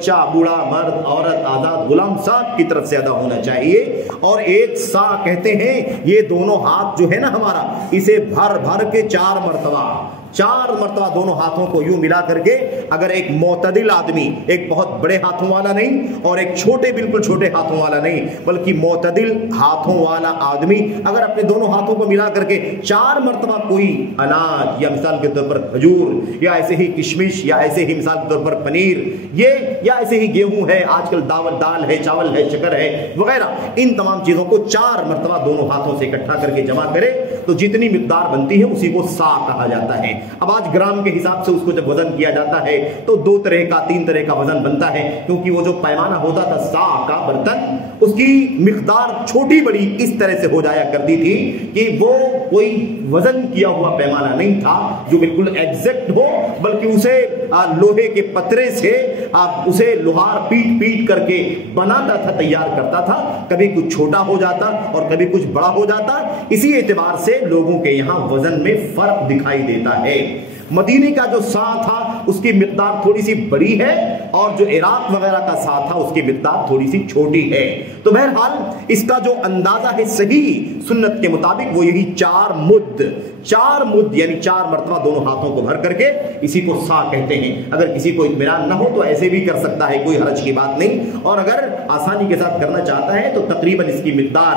بچہ بوڑھا مرد عورت آزاد غلام سب کی طرف سے ادا ہونا چاہیے. اور ایک سا کہتے ہیں یہ دونوں ہاتھ جو ہے نا ہمارا, اسے بھر بھر کے 4 مرتبہ دونوں ہاتھوں کو یوں ملا کر کے, اگر ایک معتدل آدمی, ایک بہت بڑے ہاتھوں والا نہیں اور ایک چھوٹے بالکل چھوٹے ہاتھوں والا نہیں بلکہ معتدل ہاتھوں والا آدمی اگر اپنے دونوں ہاتھوں کو ملا کر کے 4 مرتبہ کوئی اناج یا مثال کے طور پر کھجور یا ایسے ہی کشمش یا ایسے ہی مثال کے طور پر پنیر یا ایسے ہی گیہوں ہے, آج کل دال ہے, چاول ہے, شکر ہے وغیرہ, ان تمام چیزوں کو 4 مرتبہ دونوں ہاتھوں سے اکٹھا کر کے جمع کرے تو جتنی مقدار بنتی ہے اسی کو سا کہا جاتا ہے. اب آج گرام کے حساب سے اس کو جب وزن کیا جاتا ہے تو 2 طرح کا 3 طرح کا وزن بنتا ہے, کیونکہ وہ جو پیمانہ ہوتا تھا سا کا برتن, اس کی مقدار چھوٹی بڑی اس طرح سے ہو جایا کرتی تھی کہ وہ کوئی وزن کیا ہوا پیمانہ نہیں تھا جو بالکل ایگزیکٹ ہو, بلکہ اسے لوہے کے پترے سے اسے لوہار پیٹ کر کے بناتا تھا, تیار کرتا تھا. کبھی کچھ چھوٹا ہو جاتا اور کبھی کچھ بڑا ہو جاتا. اسی اعتبار سے لوگوں کے یہاں وزن میں فرق دکھائی دیتا ہے. مدینے کا جو سا تھا اس کی مقدار تھوڑی سی بڑی ہے اور جو عراق وغیرہ کا سا تھا اس کی مقدار تھوڑی سی چھوٹی ہے. تو بہرحال اس کا جو اندازہ ہے صحیح سنت کے مطابق وہ یہی 4 مد یعنی 4 مرتبہ دونوں ہاتھوں کو بھر کر کے اسی کو سا کہتے ہیں. اگر کسی کو اطمینان نہ ہو تو ایسے بھی کر سکتا ہے, کوئی حرج کی بات نہیں, اور اگر آسانی کے ساتھ کرنا چاہتا ہے تو تقریباً اس کی مقدار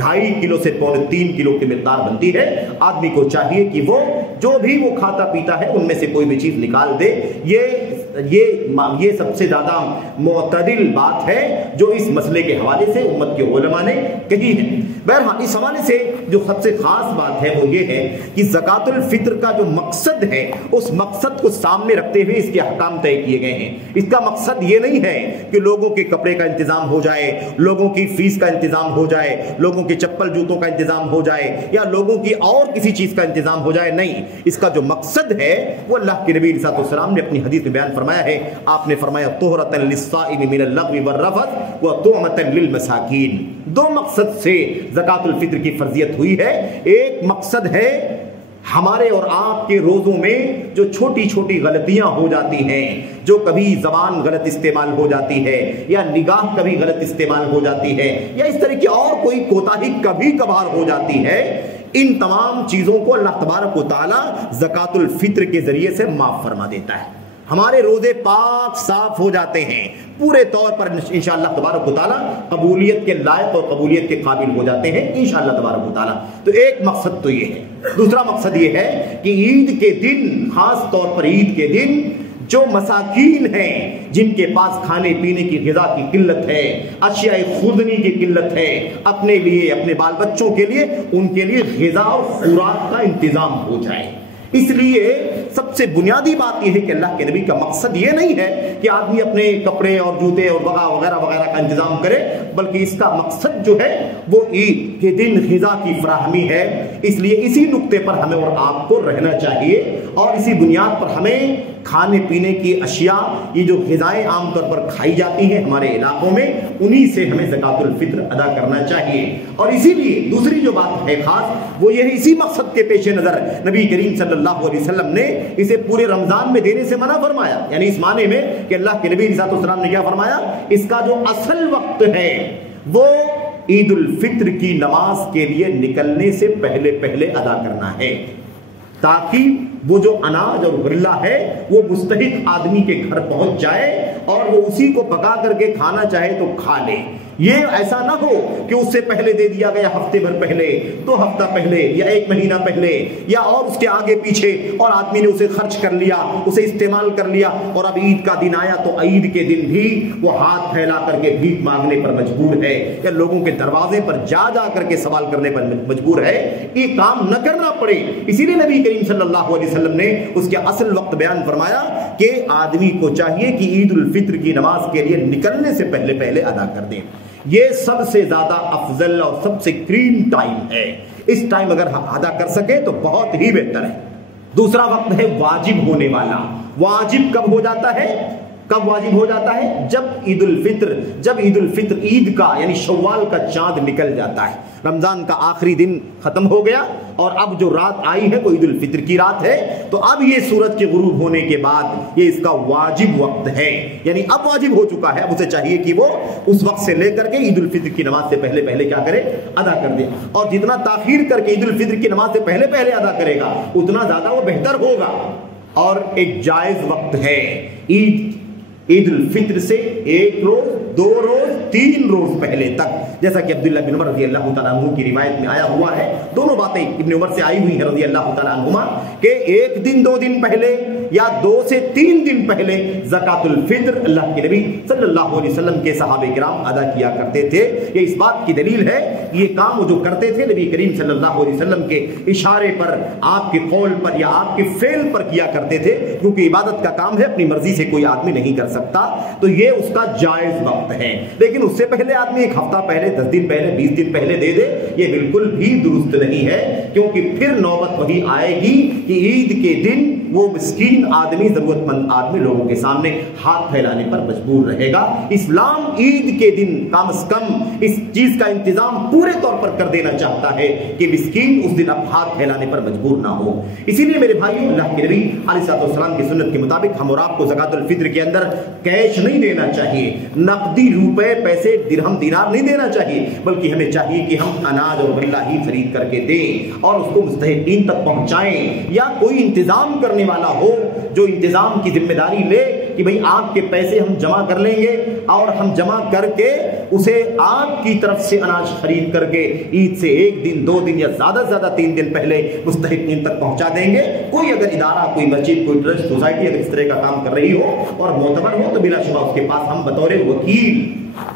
2.5 کلو سے 3 کلو کی مقدار بنتی ہے. آدمی کو چاہیے کہ وہ جو بھی وہ کھاتا پیتا ہے ان میں سے کوئی بھی چیز نکال دے. یہ سب سے زیادہ معتدل بات ہے جو اس مسئلے کے حوالے سے امت کے علماء نے کہی ہے. بہرحال اس حوالے سے جو سب سے خاص بات ہے وہ یہ ہے کہ زکوٰۃ الفطر کا جو مقصد ہے اس مقصد کو سامنے رکھتے ہوئے اس کے احکام طے کیے گئے ہیں. اس کا مقصد یہ نہیں ہے کہ لوگوں کے کپڑے کا انتظام ہو جائے, لوگوں کی فیس کا انتظام ہو جائے, لوگوں کے چپل جوتوں کا انتظام ہو جائے یا لوگوں کی اور کسی چیز کا انتظام ہو جائے. نہیں, اس کا جو مقصد ہے وہ اللہ کے نبی صلی اللہ علیہ وسلم نے اپنی حدیث میں بیان فرمایا ہے. آپ نے فرمایا طہرۃ للصائم من اللغو والرفث وطعمۃ للمساکین. 2 مقصد سے زکوٰۃ الفطر کی فرضیت ہوئی ہے. ایک مقصد ہے ہمارے اور آپ کے روزوں میں جو چھوٹی چھوٹی غلطیاں ہو جاتی ہیں, جو کبھی زبان غلط استعمال ہو جاتی ہے یا نگاہ کبھی غلط استعمال ہو جاتی ہے یا اس طرح کی اور کوئی کوتاہی کبھی کبھار ہو جاتی ہے, ان تمام چیزوں کو اللہ تبارک و تعالی زکوٰۃ الفطر کے ذریعے سے معاف فرما دیتا ہے. ہمارے روزے پاک صاف ہو جاتے ہیں, پورے طور پر انشاءاللہ تبارک و تعالی قبولیت کے لائق اور قبولیت کے قابل ہو جاتے ہیں انشاءاللہ تبارک و تعالی. تو ایک مقصد تو یہ ہے. دوسرا مقصد یہ ہے کہ عید کے دن, خاص طور پر عید کے دن, جو مساکین ہیں جن کے پاس کھانے پینے کی غذا کی قلت ہے, اشیاء خوردنی کی قلت ہے, اپنے لیے اپنے بال بچوں کے لیے ان کے لیے غذا اور خوراک کا انتظام ہو جائے. اس لیے سب سے بنیادی بات یہ ہے کہ اللہ کے نبی کا مقصد یہ نہیں ہے کہ آدمی اپنے کپڑے اور جوتے اور وغیرہ وغیرہ کا انتظام کرے, بلکہ اس کا مقصد جو ہے وہ عید کے دن غذا کی فراہمی ہے. اس لیے اسی نقطے پر ہمیں اور آپ کو رہنا چاہیے اور اسی بنیاد پر ہمیں کھانے پینے کی اشیاء, یہ جو غذائیں عام طور پر کھائی جاتی ہیں ہمارے علاقوں میں, انہی سے ہمیں زکوٰۃ الفطر ادا کرنا چاہیے. اور اسی لیے دوسری جو بات ہے خاص وہ یہ ہے, اسی مقصد کے پیش نظر نبی کریم صلی اللہ علیہ وسلم نے اسے پورے رمضان میں دینے سے منع فرمایا. یعنی اس معنی میں کہ اللہ کے نبی صلی اللہ علیہ وسلم نے کیا فرمایا, اس کا جو اصل وقت ہے وہ عید الفطر کی نماز کے لیے نکلنے سے پہلے پہلے ادا کرنا ہے, تاکہ وہ جو اناج اور غلہ ہے وہ مستحق آدمی کے گھر پہنچ جائے اور وہ اسی کو پکا کر کے کھانا چاہے تو کھا لے. یہ ایسا نہ ہو کہ اس سے پہلے دے دیا گیا, ہفتے بھر پہلے, 2 ہفتہ پہلے یا 1 مہینہ پہلے یا اور اس کے آگے پیچھے, اور آدمی نے اسے خرچ کر لیا, اسے استعمال کر لیا, اور اب عید کا دن آیا تو عید کے دن بھی وہ ہاتھ پھیلا کر کے بھیک مانگنے پر مجبور ہے یا لوگوں کے دروازے پر جا کر کے سوال کرنے پر مجبور ہے. یہ کام نہ کرنا پڑے. اسی لیے نبی کریم صلی اللہ علیہ وسلم نے اس کے اصل وقت بیان فرمایا کہ آدمی کو چاہیے کہ عید الفطر کی نماز کے لیے نکلنے سے پہلے پہلے ادا کر دیں. یہ سب سے زیادہ افضل اور سب سے کریم ٹائم ہے. اس ٹائم اگر ہم ادا کر سکیں تو بہت ہی بہتر ہے. دوسرا وقت ہے واجب ہونے والا. واجب کب ہو جاتا ہے؟ کب واجب ہو جاتا ہے؟ جب عید الفطر عید کا یعنی شوال کا چاند نکل جاتا ہے، رمضان کا آخری دن ختم ہو گیا اور اب جو رات آئی ہے وہ عید الفطر کی رات ہے، تو اب یہ سورج کے غروب ہونے کے بعد یہ اس کا واجب وقت ہے، یعنی اب واجب ہو چکا ہے، اب اسے چاہیے کہ وہ اس وقت سے لے کر کے عید الفطر کی نماز سے پہلے پہلے کیا کرے؟ ادا کر دے، اور جتنا تاخیر کر کے عید الفطر کی نماز سے پہلے پہلے ادا کرے گا اتنا زیادہ وہ بہتر ہوگا۔ اور ایک جائز وقت ہے عید الفطر سے 1 روز 2 روز 3 روز پہلے تک، جیسا کہ عبداللہ بن عمر رضی اللہ تعالیٰ عنہ کی روایت میں آیا ہوا ہے، دونوں باتیں ابن عمر سے آئی ہوئی ہیں رضی اللہ تعالیٰ عنہما، کہ 1 دن 2 دن پہلے یا 2 سے 3 دن پہلے زکوٰۃ الفطر اللہ کے نبی صلی اللہ علیہ وسلم کے صحابہ کرام ادا کیا کرتے تھے۔ یہ اس بات کی دلیل ہے، یہ کام وہ جو کرتے تھے نبی کریم صلی اللہ علیہ وسلم کے اشارے پر، آپ کے قول پر یا آپ کے فعل پر کیا کرتے تھے، کیونکہ عبادت کا کام ہے، اپنی مرضی سے کوئی آدمی نہیں کر سکتا، تو یہ اس کا جائز وقت ہے۔ لیکن اس سے پہلے آدمی 1 ہفتہ پہلے 10 دن پہلے 20 دن پہلے دے دے، یہ بالکل بھی درست نہیں ہے، کیونکہ پھر نوبت وہی آئے گی کہ عید کے دن وہ مسکین آدمی، ضرورت مند آدمی لوگوں کے سامنے ہاتھ پھیلانے پر مجبور رہے گا۔ اسلام عید کے دن کم از کم اس چیز کا انتظام پورے طور پر کر دینا چاہتا ہے کہ مسکین اس دن اب ہاتھ پھیلانے پر مجبور نہ ہو۔ اسی لیے میرے بھائیو، اللہ کے نبی علیہ السلام کی سنت کے مطابق ہم اور آپ کو زکوٰۃ الفطر کے اندر کیش نہیں دینا چاہیے، نقدی روپے پیسے درہم دینار نہیں دینا چاہیے، بلکہ ہمیں چاہیے کہ ہم اناج اور غلہ ہی خرید کر کے دیں اور اس کو مستحقین تک پہنچائیں، یا کوئی انتظام کرنے والا ہو جو انتظام کی ذمہ داری لے کہ بھئی آپ کے پیسے ہم جمع کر لیں گے اور ہم جمع کر کے اسے آپ کی طرف سے اناج خرید کر کے عید سے 1 دن 2 دن یا زیادہ سے زیادہ 3 دن پہلے مستحقین تک پہنچا دیں گے۔ کوئی اگر ادارہ، کوئی مسجد، کوئی ٹرسٹ، سوسائٹی اگر اس طرح کا کام کر رہی ہو اور معتبر ہو تو بلا شبہ اس کے پاس ہم بطور وکیل،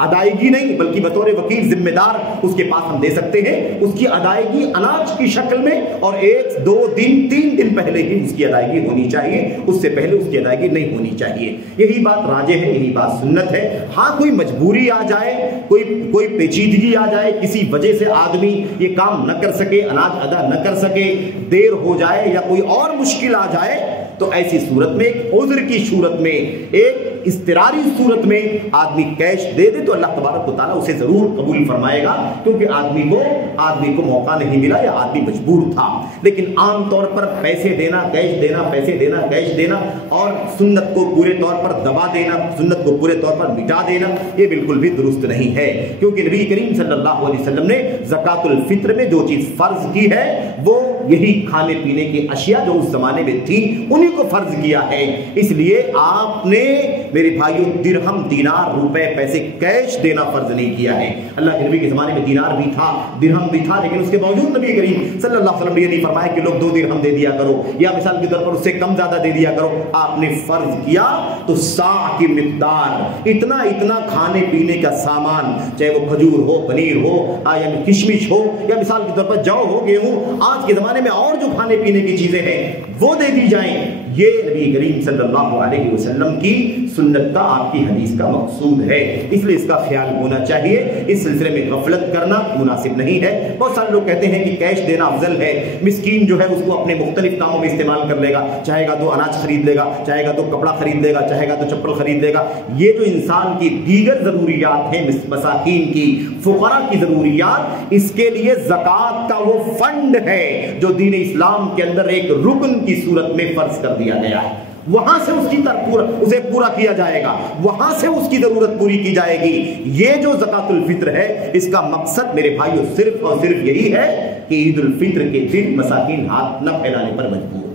ادائیگی نہیں بلکہ بطور وکیل ذمہ دار اس کے پاس ہم دے سکتے ہیں، اس کی ادائیگی اناج کی شکل میں، اور 1 2 دن 3 دن پہلے ہی اس کی ادائیگی ہونی چاہیے، اس سے پہلے اس کی ادائیگی نہیں ہونی چاہیے۔ یہی بات راجح ہے، یہی بات سنت ہے۔ ہاں کوئی مجبوری آ جائے، کوئی پیچیدگی آ جائے، کسی وجہ سے آدمی یہ کام نہ کر سکے، اناج ادا نہ کر سکے، دیر ہو جائے یا کوئی اور مشکل آ جائے، تو ایسی صورت میں، ایک عذر کی صورت میں، ایک اضطراری صورت میں آدمی کیش دے دے تو اللہ تبارک و تعالیٰ اسے ضرور قبول فرمائے گا، کیونکہ آدمی کو موقع نہیں ملا یا آدمی مجبور تھا۔ لیکن عام طور پر پیسے دینا، کیش دینا، پیسے دینا، کیش دینا اور سنت کو پورے طور پر دبا دینا، سنت کو پورے طور پر مٹا دینا، یہ بالکل بھی درست نہیں ہے، کیونکہ نبی کریم صلی اللہ علیہ وسلم نے زکوٰۃ الفطر میں جو چیز فرض کی ہے وہ یہی کھانے پینے کی اشیاء جو اس زمانے میں تھی انہیں کو فرض کیا ہے۔ اس لیے آپ نے میرے بھائیوں درہم، دینار، روپے، پیسے کیش دینا فرض نہیں کیا ہے۔ اللہ کے نبی کے زمانے میں دینار بھی تھا، درہم بھی تھا، لیکن اس کے باوجود نبی کریم صلی اللہ علیہ وسلم نے یہ نہیں فرمایا کہ لوگ 2 درہم دے دیا کرو یا مثال کے طور پر اس سے کم زیادہ دے دیا کرو۔ آپ نے فرض کیا تو صاع کی مقدار، اتنا کھانے پینے کا سامان، چاہے وہ کھجور ہو، پنیر ہو یا کشمش ہو یا مثال کے طور پر جو ہو، گیہوں، آج کے زمانے میں اور جو کھانے پینے کی چیزیں ہیں وہ دے دی جائیں۔ یہ نبی کریم صلی اللہ علیہ وسلم کی سنت کا، آپ کی حدیث کا مقصود ہے، اس لیے اس کا خیال ہونا چاہیے۔ اس سلسلے میں غفلت کرنا مناسب نہیں ہے۔ بہت سارے لوگ کہتے ہیں کہ کیش دینا افضل ہے، مسکین جو ہے اس کو اپنے مختلف کاموں میں استعمال کر لے گا، چاہے گا تو اناج خرید لے گا، چاہے گا تو کپڑا خرید لے گا، چاہے گا تو چپل خرید لے گا۔ یہ جو انسان کی دیگر ضروریات ہیں، مساکین کی، فقراء کی ضروریات، اس کے لیے زکوٰۃ کا وہ فنڈ ہے جو دین اسلام کے اندر ایک رکن کی صورت میں فرض کر دیا گیا ہے، وہاں سے اسے پورا کیا جائے گا، وہاں سے اس کی ضرورت پوری کی جائے گی۔ یہ جو زکوٰۃ الفطر ہے اس کا مقصد میرے بھائیوں صرف اور صرف یہی ہے کہ عید الفطر کے دن مساکین ہاتھ نہ پھیلانے پر مجبور۔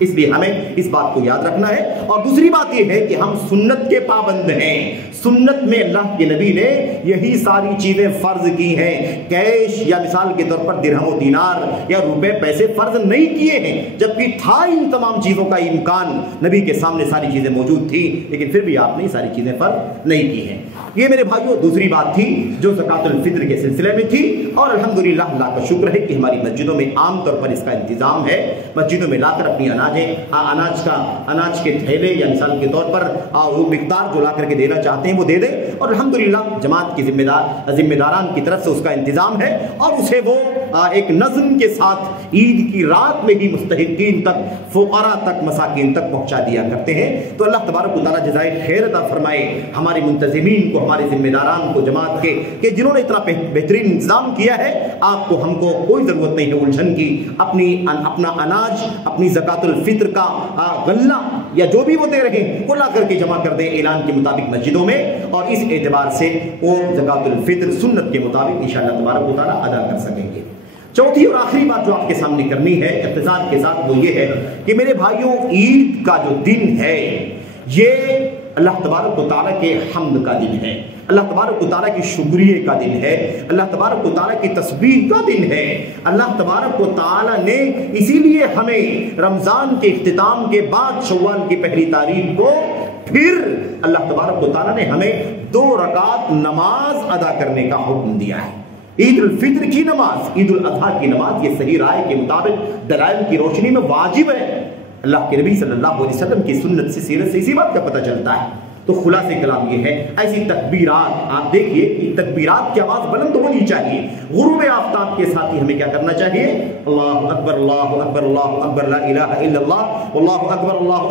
اس لیے ہمیں اس بات کو یاد رکھنا ہے۔ اور دوسری بات یہ ہے کہ ہم سنت کے پابند ہیں، سنت میں اللہ کے نبی نے یہی ساری چیزیں فرض کی ہیں، کیش یا مثال کے طور پر درہم و دینار یا روپے پیسے فرض نہیں کیے ہیں، جبکہ تھا ان تمام چیزوں کا امکان، نبی کے سامنے ساری چیزیں موجود تھی، لیکن پھر بھی آپ نے ساری چیزیں فرض نہیں کی ہیں۔ یہ میرے بھائیوں دوسری بات تھی جو زکوٰۃ الفطر کے سلسلے میں تھی، اور الحمدللہ اللہ کا شکر ہے کہ ہماری مسجدوں میں عام طور پر اس کا انتظام ہے، مسجدوں میں لا کر اپنی اناج کے تھیلے یا مثال کے طور پر وہ مقدار جو لا کر کے دینا چاہتے ہیں وہ دے دیں، اور الحمدللہ جماعت کی ذمہ داران کی طرف سے اس کا انتظام ہے، اور اسے وہ ایک نظم کے ساتھ عید کی رات میں ہی مستحقین تک، فقراء تک، مساکین تک پہنچا دیا کرتے ہیں۔ تو اللہ تبارک و تعالیٰ جزائے خیر عطا فرمائے ہمارے منتظمین کو، ہمارے ذمہ داران کو جماعت کے، کہ جنہوں نے اتنا بہترین انتظام کیا ہے۔ آپ کو ہم کو کوئی ضرورت نہیں ہے الجھن کی، اپنا اناج، اپنی زکوٰۃ الفطر کا غلہ یا جو بھی وہ دے رہے ہیں وہ لا کر کے جمع کر دیں اعلان کے مطابق مسجدوں میں، اور اس اعتبار سے وہ زکوٰۃ الفطر سنت کے مطابق انشاءاللہ تبارک و تعالیٰ ادا کر سکیں گے۔ چوتھی اور آخری بات جو آپ کے سامنے کرنی ہے اختصار کے ساتھ، وہ یہ ہے کہ میرے بھائیوں، عید کا جو دن ہے یہ اللہ تبارک و تعالیٰ کے حمد کا دن ہے، اللہ تبارک و تعالیٰ کی شکریہ کا دن ہے، اللہ تبارک و تعالیٰ کی تسبیح کا دن ہے۔ اللہ تبارک و تعالیٰ نے اسی لیے ہمیں رمضان کے اختتام کے بعد شوال کی پہلی تاریخ کو پھر اللہ تبارک و تعالیٰ نے ہمیں 2 رکعت نماز ادا کرنے کا حکم دیا ہے۔ عید الفطر کی نماز، عید الاضحیٰ کی نماز، یہ صحیح رائے کے مطابق دلائل کی روشنی میں واجب ہے۔ اللہ کے نبی صلی اللہ علیہ وسلم کی سنت سے، سیرت سے اسی بات کا پتہ چلتا ہے۔ تو خلاصے کلام یہ ہے، ایسی تکبیرات آپ دیکھیے کہ تکبیرات کی آواز بلند ہونی چاہیے۔ غروب آفتاب کے ساتھ ہی ہمیں کیا کرنا چاہیے؟ اللہ اکبر اللہ اکبر اللہ اکبر لا الہ الا اللہ واللہ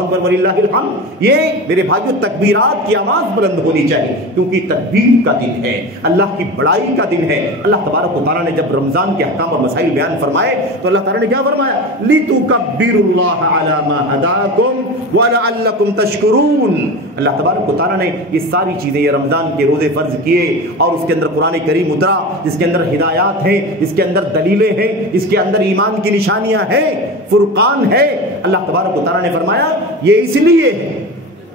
اکبر وللہ الحمد۔ یہ میرے بھائیو تکبیرات کی آواز بلند ہونی چاہیے، کیونکہ تکبیر کا دن ہے، اللہ کی بڑائی کا دن ہے۔ اللہ تبارک و تعالیٰ نے جب رمضان کے احکام اور مسائل بیان فرمائے تو اللہ تعالیٰ نے کیا فرمایا؟ لِتُكَبِّرُوا اللَّهَ عَلَى مَا هَدَاكُمْ وَلَعَلَّكُمْ تَشْكُرُونَ۔ اللہ تبارک و تعالیٰ نے یہ ساری چیزیں، یہ رمضان کے روزے فرض کیے اور اس کے اندر قرآن کریم اترا جس کے اندر ہدایات ہیں، جس کے اندر دلیلیں ہیں، جس کے اندر ایمان کی نشانیاں ہیں، فرقان ہے۔ اللہ تبارک و تعالیٰ نے فرمایا یہ اس لیے ہے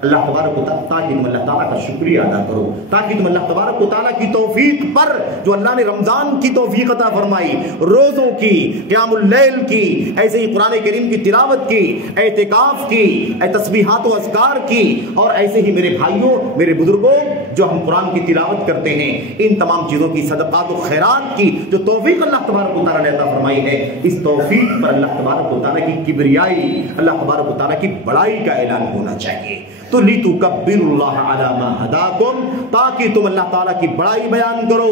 اللہ تبارک و تعالیٰ، تاکہ تم اللہ تعالیٰ کا شکریہ ادا کرو، تاکہ تم اللہ تبارک و تعالیٰ کی توفیق پر، جو اللہ نے رمضان کی توفیق عطا فرمائی، روزوں کی، قیام اللیل کی، ایسے ہی قرآن کریم کی تلاوت کی، اعتکاف کی، تسبیحات و اذکار کی، اور ایسے ہی میرے بھائیوں، میرے بزرگوں، جو ہم قرآن کی تلاوت کرتے ہیں، ان تمام چیزوں کی صدقات و خیرات کی جو توفیق اللہ تبارک و تعالیٰ نے عطا فرمائی ہے، اس توفیق پر اللہ تبارک و تعالیٰ کی کبریائی، اللہ تبارک و تعالیٰ کی بڑائی کا اعلان ہونا چاہیے۔ تو لِتُكَبِّرُوا اللَّهَ عَلَى مَا هَدَاكُمْ، تاکہ تم اللہ تعالیٰ کی بڑائی بیان کرو،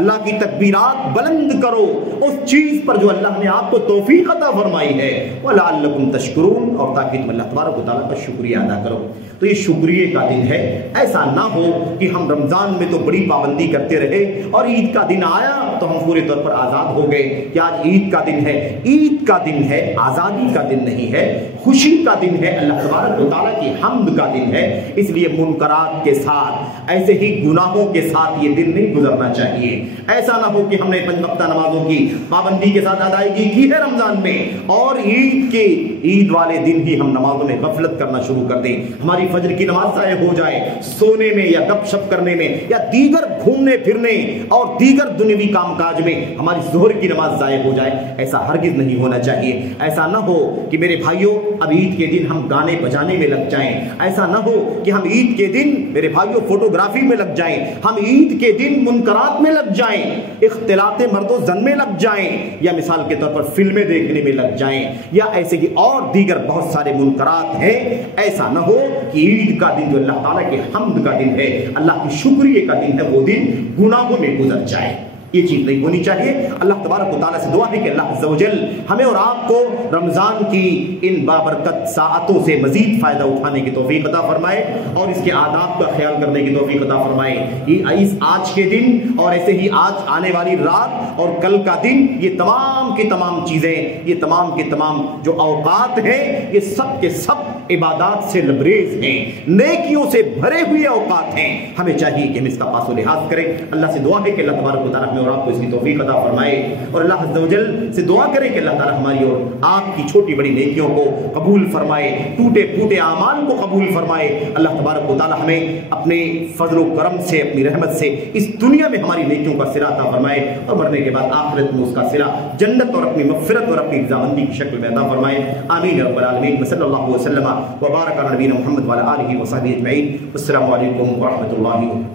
اللہ کی تکبیرات بلند کرو اس چیز پر جو اللہ نے آپ کو توفیق عطا فرمائی ہے، وَلَعَلَّكُمْ تَشْكُرُونَ، اور تاکہ تم اللہ تبارک و تعالیٰ کا شکریہ ادا کرو۔ تو یہ شکریہ کا دن ہے۔ ایسا نہ ہو کہ ہم رمضان میں تو بڑی پابندی کرتے رہے اور عید کا دن آیا تو ہم پورے طور پر آزاد ہو گئے کہ آج عید کا دن ہے۔ عید کا دن ہے، آزادی کا دن نہیں ہے، خوشی کا دن ہے، اللہ تبارک و تعالیٰ کی حمد کا دن ہے۔ اس لیے منکرات کے ساتھ، ایسے ہی گناہوں کے ساتھ یہ دن نہیں گزرنا چاہیے۔ ایسا نہ ہو کہ ہم نے 5 وقتہ نمازوں کی پابندی کے ساتھ ادائیگی کی ہے رمضان میں، اور عید والے دن ہی ہم نمازوں میں غفلت کرنا شروع کر دیں، ہماری فجر کی نماز ضائع ہو جائے سونے میں یا گپ شپ کرنے میں یا دیگر گھومنے پھرنے اور دیگر دنیوی کام کاج میں ہماری ظہر کی نماز ضائع ہو جائے۔ ایسا ہرگز نہیں ہونا چاہیے۔ ایسا نہ ہو کہ میرے بھائیوں اب عید کے دن ہم گانے بجانے میں لگ جائیں، ایسا نہ ہو کہ ہم عید کے دن میرے بھائیوں فوٹوگرافی میں لگ جائیں، ہم عید کے دن منکرات میں لگ جائیں، اختلاط مرد و زن میں لگ جائیں، یا مثال کے طور پر فلمیں دیکھنے میں لگ جائیں، یا ایسے ہی اور دیگر بہت سارے منکرات ہیں۔ ایسا نہ ہو کہ عید کا دن جو اللہ تعالیٰ کے حمد کا دن ہے، اللہ کی شکریہ کا دن ہے، وہ دن گناہوں میں گزر جائے۔ یہ چیز نہیں ہونی چاہیے۔ اللہ تبارک و تعالیٰ سے دعا ہے کہ اللہ عز و جل ہمیں اور آپ کو رمضان کی ان بابرکت ساعتوں سے مزید فائدہ اٹھانے کی توفیق عطا فرمائے اور اس کے آداب کا خیال کرنے کی توفیق عطا فرمائے۔ اس آج کے دن اور ایسے ہی آج آنے والی رات اور کل کا دن، یہ تمام کی تمام چیزیں، یہ تمام کے تمام جو اوقات ہیں، یہ سب کے سب عبادات سے لبریز ہیں، نیکیوں سے بھرے ہوئے اوقات ہیں۔ ہمیں چاہیے کہ ہم اس کا پاس و لحاظ کریں۔ اللہ سے دعا ہے کہ اللہ تبارک و تعالیٰ ہمیں اور آپ کو اس کی توفیق عطا فرمائے، اور اللہ عز و جل سے دعا کریں کہ اللہ تعالیٰ ہماری اور آپ کی چھوٹی بڑی نیکیوں کو قبول فرمائے، ٹوٹے پھوٹے اعمال کو قبول فرمائے۔ اللہ تبارک و تعالیٰ ہمیں اپنے فضل و کرم سے، اپنی رحمت سے اس دنیا میں ہماری نیکیوں کا صلہ عطا فرمائے، اور مرنے کے بعد آخرت میں اس کا صلہ جنت اور اپنی مغفرت اور اپنی رضامندی کی شکل میں عطا فرمائے۔ آمین رب العالمین۔ صلی اللہ وسلم وبارک علی نبینا محمد وعلی آلہ وصحبہ اجمعین۔ السلام علیکم ورحمۃ اللہ وبرکاتہ۔